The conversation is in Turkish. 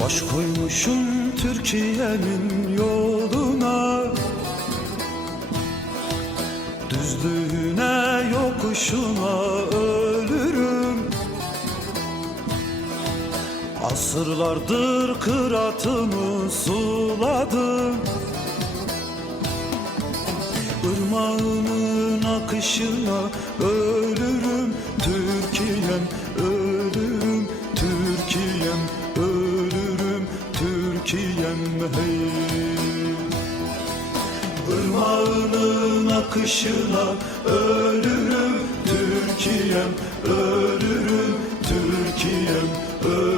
Baş koymuşum Türkiye'nin yoluna. Düzlüğüne yokuşuna ölürüm. Asırlardır kıratımı suladım. Irmağının akışına ölürüm Irmağının akışına ölürüm Türkiye'm ölürüm Türkiye'm ölürüm